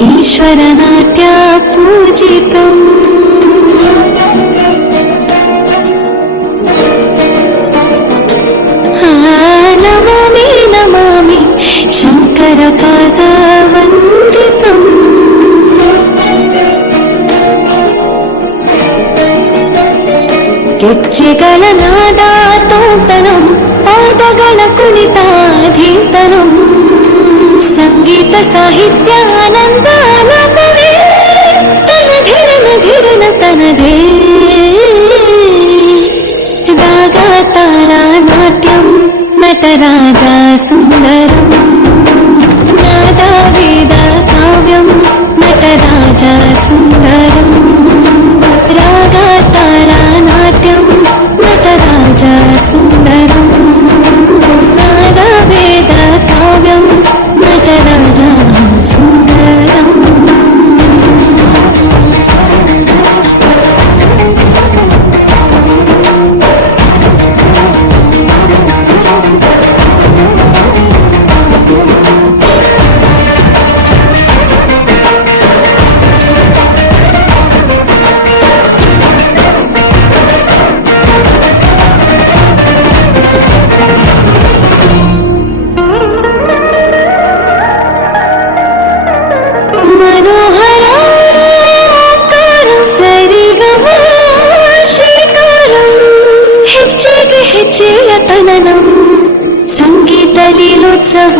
ईश्वरनाट्य पूजितम् नमामि नमामि शङ्करपादवन्दितम् ಗೆಜ್ಜೆಗಳ ನಾದ ತೋಂಟನಂ ಪಾದಗಳ ಕುಣಿತಾಧೀತನಂ ಸಂಗೀತ ಸಾಹಿತ್ಯ ಆನಂದ ಆಲಾಪವೇ ತನಧಿರನ ಧಿರನ ತನದೇ ರಾಗ ತಾಳ ನಾಟ್ಯಂ ನಟರಾಜ ಸುಂದರಂ ನಾದ ವೇದ ಕಾವ್ಯಂ ನಟರಾಜ ಸುಂದರಂ ರಾಗ ತಾಳ ನಾಟ್ಯಂ ನಟರಾಜ ಸುಂದರಂ ನಾದ ವೇದ ಕಾವ್ಯಂ ನಟರಾಜ ಸುಂದರಂ ಸಂಗೀತ ಲೀಲೋತ್ಸವ